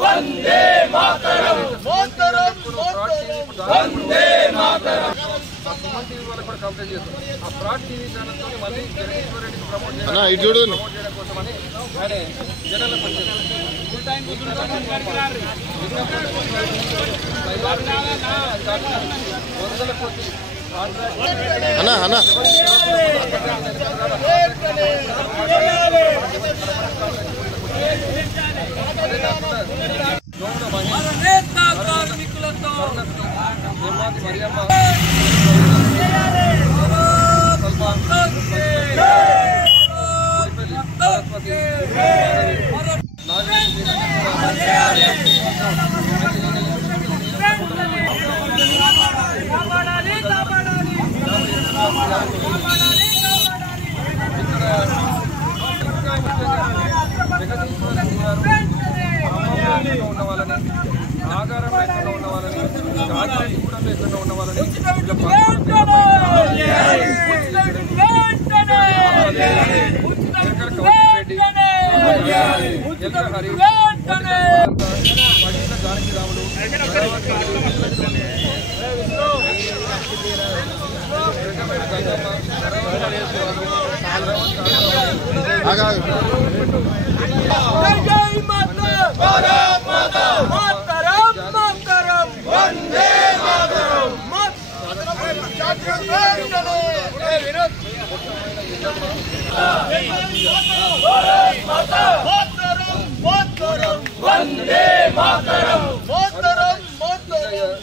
వందే మాతరం మాతరం Vande Mataram Suman TV వాళ్ళకి కూడా complaint చేస్తాం. ఆ ఫ్రాడ్ టీవీ ఛానల్తో మళ్ళీ జగదీశ్వర్ రెడ్డికి ప్రమోట్ చేయడం కోసమని ఆయన జనాల ఫుల్ టైం వందల కోటి ఉన్న వాళ్ళని ఆగారం లేకుండా ఉన్న వాళ్ళని కూడా లేకుండా ఉన్న వాళ్ళని జానకి రాములు వందే మాతరం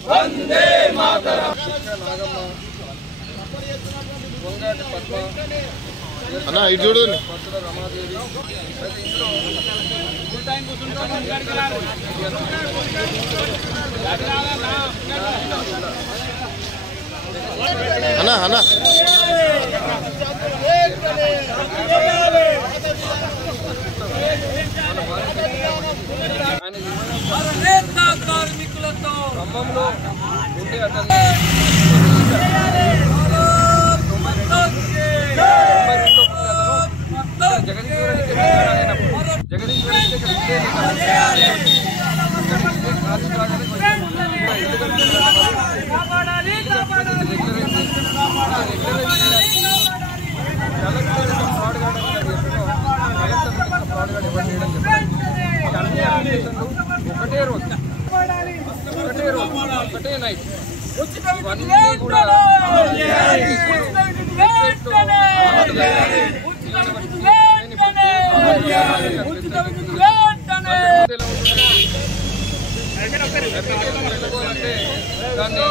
వందే మాతరం నాగమ్మ వంగాటి పద్మ అన్న ఇటు చూడండి రమాదేవి ఇందులో ఫుల్ టైం అన్న అన్న కార్మికులతో ఖమ్మంలో ఉండే అతన్ని ఒకటే నైట్ ఇవన్నీ కూడా అంటే దాన్ని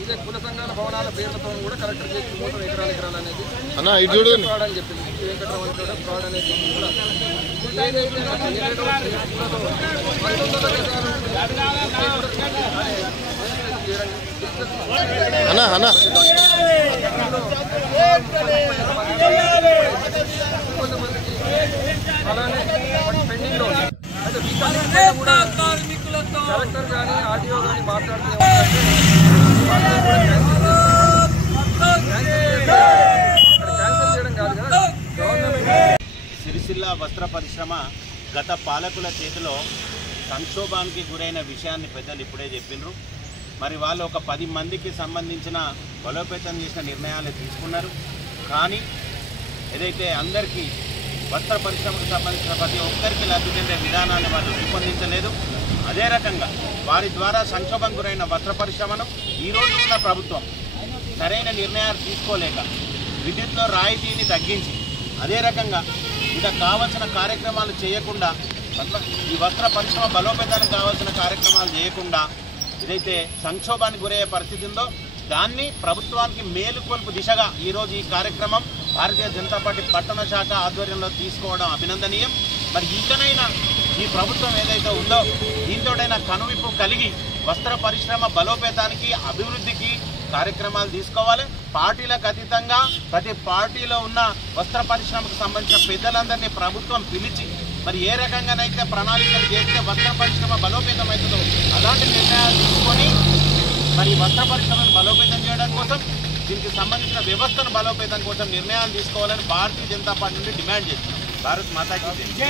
ఇదే కుల సంఘాల భవనాల పేర్లతో కూడా కలెక్టర్ చేసి మొత్తం ఎకరాలు అనేది ఫ్రాడ్ అని చెప్పింది. వెంకటరమణ కూడా ఫ్రాడ్ అనేది అలానే పెండింగ్ లో కలెక్టర్ కానీ ఆర్టీఓ కానీ మాట్లాడితే సిరిసిల్ల వస్త్ర పరిశ్రమ గత పాలకుల చేతిలో సంక్షోభానికి గురైన విషయాన్ని పెద్దలు ఇప్పుడే చెప్పినారు. మరి వాళ్ళు ఒక 10 మందికి సంబంధించిన బలోపేతం చేసిన నిర్ణయాలు తీసుకున్నారు. కానీ ఏదైతే అందరికీ వస్త్ర పరిశ్రమకు సంబంధించిన ప్రతి ఒక్కరికి లబ్ధి చెందే విధానాన్ని వాళ్ళు రూపొందించలేదు. అదే రకంగా వారి ద్వారా సంక్షోభం గురైన వస్త్ర పరిశ్రమను ఈరోజు ఉన్న ప్రభుత్వం సరైన నిర్ణయాలు తీసుకోలేక విద్యుత్లో రాయితీని తగ్గించి అదే రకంగా ఇంకా కావాల్సిన కార్యక్రమాలు చేయకుండా ఈ వస్త్ర పరిశ్రమ బలోపేతానికి కావాల్సిన కార్యక్రమాలు చేయకుండా ఏదైతే సంక్షోభానికి గురయ్యే పరిస్థితి ఉందో దాన్ని ప్రభుత్వానికి మేలుకొల్పు దిశగా ఈరోజు ఈ కార్యక్రమం భారతీయ జనతా పార్టీ పట్టణ శాఖ ఆధ్వర్యంలో తీసుకోవడం అభినందనీయం. మరి ఇకనైనా ఈ ప్రభుత్వం ఏదైతే ఉందో దీంతోటైనా కనువిప్పు కలిగి వస్త్ర పరిశ్రమ బలోపేతానికి అభివృద్ధికి కార్యక్రమాలు తీసుకోవాలి. పార్టీలకు అతీతంగా ప్రతి పార్టీలో ఉన్న వస్త్ర పరిశ్రమకు సంబంధించిన పెద్దలందరినీ ప్రభుత్వం పిలిచి మరి ఏ రకంగానైతే ప్రణాళికలు చేస్తే వస్త్ర పరిశ్రమ బలోపేతం అవుతుందో అలాంటి నిర్ణయాలు తీసుకొని మరి వస్త్ర పరిశ్రమను బలోపేతం చేయడం కోసం దీనికి సంబంధించిన వ్యవస్థను బలోపేతం కోసం నిర్ణయాలు తీసుకోవాలని భారతీయ జనతా పార్టీ నుండి డిమాండ్ చేస్తున్నాం. భారత్ మాతాకి జై.